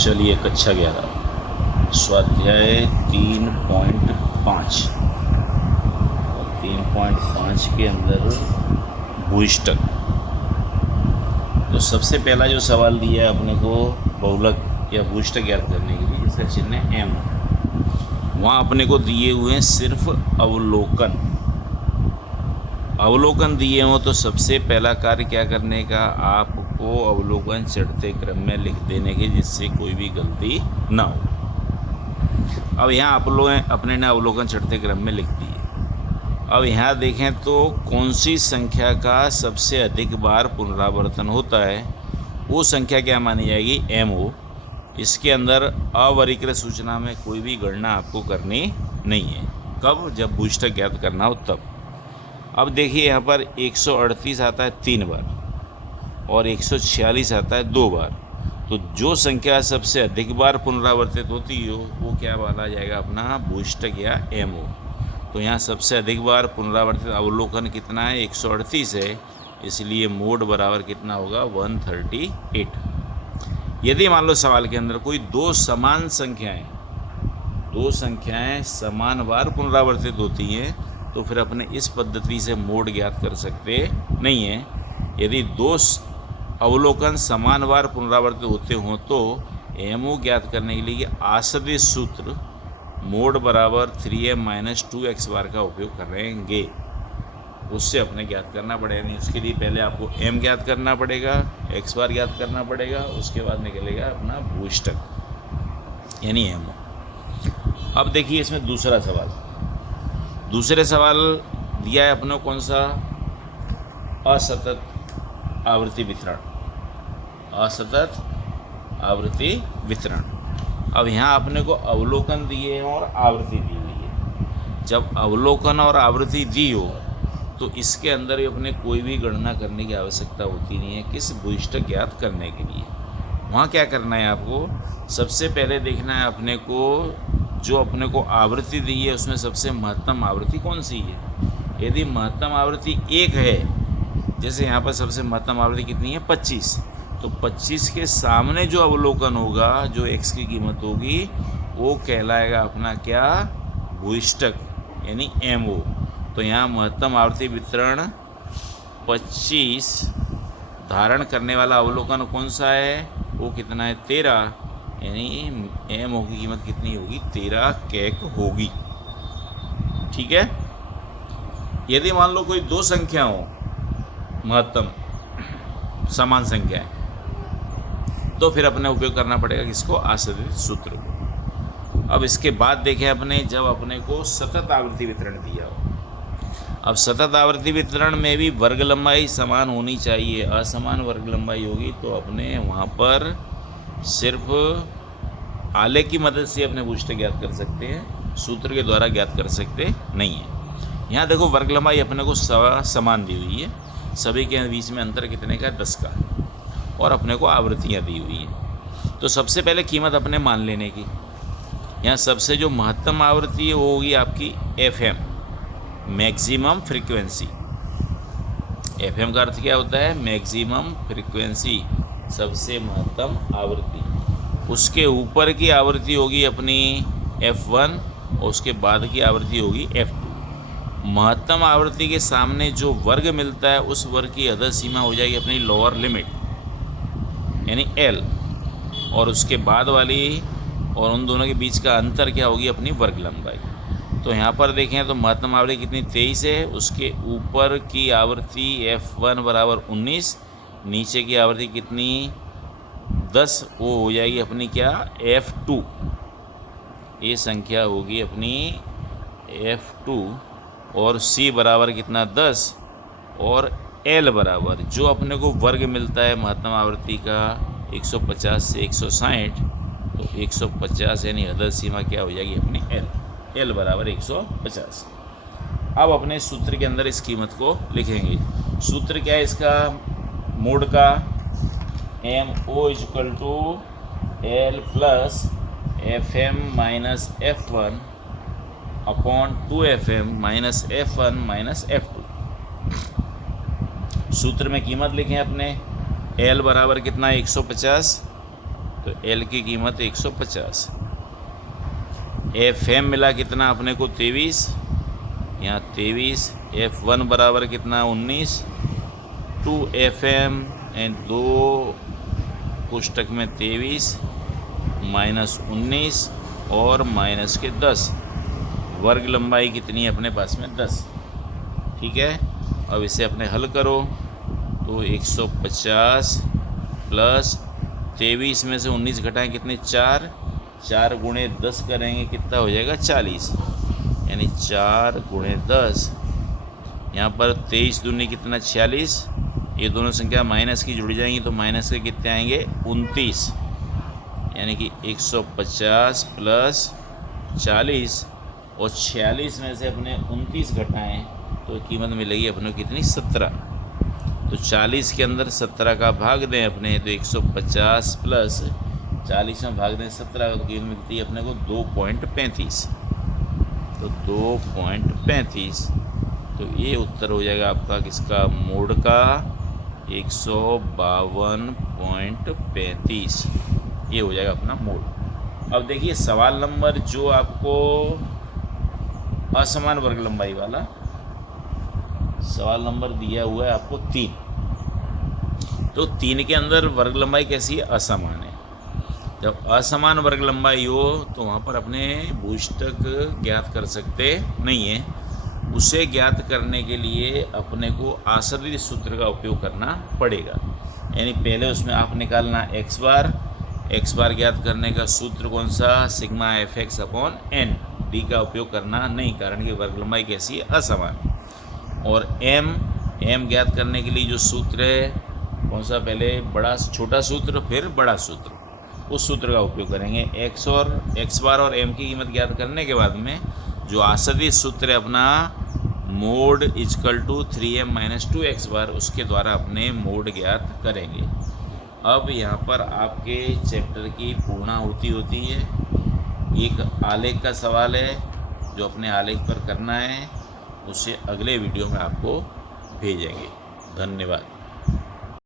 चलिए कक्षा 11 स्वाध्याय 3.5 और 3.5 के अंदर भूइष्ठक। तो सबसे पहला जो सवाल दिया है अपने को बहुलक या भूइष्ठक ज्ञात करने के लिए, जिसका चिन्ह है एम, वहाँ अपने को दिए हुए हैं सिर्फ अवलोकन दिए हों तो सबसे पहला कार्य क्या करने का, आपको अवलोकन चढ़ते क्रम में लिख देने के, जिससे कोई भी गलती ना हो। अब यहाँ आप लोग अपने ने अवलोकन चढ़ते क्रम में लिख दिए। अब यहाँ देखें तो कौन सी संख्या का सबसे अधिक बार पुनरावर्तन होता है, वो संख्या क्या मानी जाएगी, एम हो। इसके अंदर अवरीकृत सूचना में कोई भी गणना आपको करनी नहीं है। कब, जब भूइष्ठक ज्ञात करना हो तब। अब देखिए यहाँ पर 138 आता है 3 बार और 146 आता है 2 बार। तो जो संख्या सबसे अधिक बार पुनरावर्तित होती हो वो क्या माना जाएगा, अपना भूइष्ठक या एम हो। तो यहाँ सबसे अधिक बार पुनरावर्तित अवलोकन कितना है, 138 है, इसलिए मोड बराबर कितना होगा, 138। यदि मान लो सवाल के अंदर कोई दो संख्याएं समान बार पुनरावर्तित होती हैं तो फिर अपने इस पद्धति से मोड ज्ञात कर सकते नहीं हैं। यदि दो अवलोकन समान बार पुनरावर्तित होते हों तो एमओ ज्ञात करने के लिए आसदिश सूत्र मोड बराबर 3m - 2x बार का उपयोग करेंगे। उससे अपने ज्ञात करना पड़ेगा। नहीं, उसके लिए पहले आपको m ज्ञात करना पड़ेगा, x बार ज्ञात करना पड़ेगा, उसके बाद निकलेगा अपना भूइष्ठक यानी एमओ। अब देखिए इसमें दूसरे सवाल दिया है अपने कौन सा, असतत आवृत्ति वितरण। अब यहाँ अपने को अवलोकन दिए हैं और आवृत्ति दी हुई है। जब अवलोकन और आवृत्ति दी हो तो इसके अंदर अपने कोई भी गणना करने की आवश्यकता होती नहीं है किस भूइष्ठक ज्ञात करने के लिए। वहाँ क्या करना है आपको, सबसे पहले देखना है अपने को जो अपने को आवृत्ति दी है उसमें सबसे महत्तम आवृत्ति कौन सी है। यदि महत्तम आवृत्ति 1 है, जैसे यहाँ पर सबसे महत्तम आवृत्ति कितनी है, 25, तो 25 के सामने जो अवलोकन होगा, जो x की कीमत होगी, वो कहलाएगा अपना क्या, भूइष्ठक यानी एमओ। तो यहाँ महत्तम आवृत्ति वितरण 25 धारण करने वाला अवलोकन कौन सा है, वो कितना है, 13, यानी एम ओ की कीमत कितनी होगी, 13 कैक होगी। ठीक है। यदि मान लो कोई दो संख्या हो महत्तम समान संख्या है तो फिर अपने उपयोग करना पड़ेगा किसको, आसदिश सूत्र को। अब इसके बाद देखें अपने, जब अपने को सतत आवृत्ति वितरण दिया हो। अब सतत आवृत्ति वितरण में भी वर्ग लंबाई समान होनी चाहिए। असमान वर्ग लंबाई होगी तो अपने वहाँ पर सिर्फ आलेख की मदद से अपने भूइष्ठक ज्ञात कर सकते हैं, सूत्र के द्वारा ज्ञात कर सकते नहीं है। यहाँ देखो वर्ग लंबाई अपने को समान दी हुई है, सभी के बीच में अंतर कितने का, 10 का, और अपने को आवृत्तियाँ दी हुई हैं। तो सबसे पहले कीमत अपने मान लेने की। यहाँ सबसे जो महत्तम आवृत्ति है वो होगी आपकी FM, मैक्सिमम फ्रीक्वेंसी। FM का अर्थ क्या होता है, मैक्सिमम फ्रीक्वेंसी, सबसे महत्तम आवृत्ति। उसके ऊपर की आवृत्ति होगी अपनी F1 और उसके बाद की आवृत्ति होगी F2। महत्तम आवृत्ति के सामने जो वर्ग मिलता है उस वर्ग की अधः सीमा हो जाएगी अपनी लोअर लिमिट यानी L, और उसके बाद वाली और उन दोनों के बीच का अंतर क्या होगी, अपनी वर्ग लंबाई। तो यहाँ पर देखें तो महत्तम आवृत्ति कितनी, 23 है, उसके ऊपर की आवृत्ति F1 बराबर 19, नीचे की आवृत्ति कितनी, 10, वो हो जाएगी अपनी क्या, F2। ये संख्या होगी अपनी F2 और C बराबर कितना, 10, और L बराबर जो अपने को वर्ग मिलता है महत्तम आवृत्ति का 150 से 160, तो 150 यानी अधः सीमा क्या हो जाएगी अपनी L बराबर 150। अब अपने सूत्र के अंदर इस कीमत को लिखेंगे। सूत्र क्या है इसका, मोड का, MO = L + FM - F1 upon 2FM - F1 - F2। सूत्र में कीमत लिखें अपने, L बराबर कितना, 150, तो एल की कीमत 150। एफ एम मिला कितना अपने को 23, यहाँ 23। F1 बराबर कितना 19। 2FM एंड 2 कोष्टक में 23 माइनस 19 और माइनस के 10। वर्ग लंबाई कितनी है अपने पास में 10। ठीक है, अब इसे अपने हल करो तो 150 प्लस 23 में से 19 घटाएं कितने 4 गुणे 10 करेंगे कितना हो जाएगा 40, यानी 4 गुणे 10। यहाँ पर 23 दूनी कितना 46, ये दोनों संख्या माइनस की जुड़ जाएंगी तो माइनस के कितने आएंगे 29, यानी कि 150 प्लस 40 और 46 में से अपने 29 घटाएं तो कीमत मिलेगी अपने को कितनी 17। तो 40 के अंदर 17 का भाग दें अपने तो 150 प्लस 40 में भाग दें 17 तो कीमत मिलती है अपने को 2.35। तो 2.35, तो ये उत्तर हो जाएगा आपका किसका मोड का 152.35। ये हो जाएगा अपना मोड। अब देखिए सवाल नंबर जो आपको असमान वर्ग लंबाई वाला सवाल नंबर दिया हुआ है आपको 3। तो 3 के अंदर वर्ग लंबाई कैसी है असमान है। जब असमान वर्ग लंबाई हो तो वहाँ पर अपने भूष्टक ज्ञात कर सकते नहीं है। उसे ज्ञात करने के लिए अपने को आसरित सूत्र का उपयोग करना पड़ेगा। यानी पहले उसमें आप निकालना x बार ज्ञात करने का सूत्र कौन सा sigma f x upon N. D का उपयोग करना नहीं, कारण कि वर्ग लंबाई कैसी है असमान। और m ज्ञात करने के लिए जो सूत्र है कौन सा, पहले छोटा सूत्र फिर बड़ा सूत्र, उस सूत्र का उपयोग करेंगे। x बार और m की कीमत ज्ञात करने के बाद में जो आसरित सूत्र है अपना mode is equal to 3m minus 2x bar, उसके द्वारा अपने मोड ज्ञात करेंगे। अब यहाँ पर आपके चैप्टर की पूर्णाहुति होती है। एक आलेख का सवाल है जो अपने आलेख पर करना है, उसे अगले वीडियो में आपको भेजेंगे। धन्यवाद।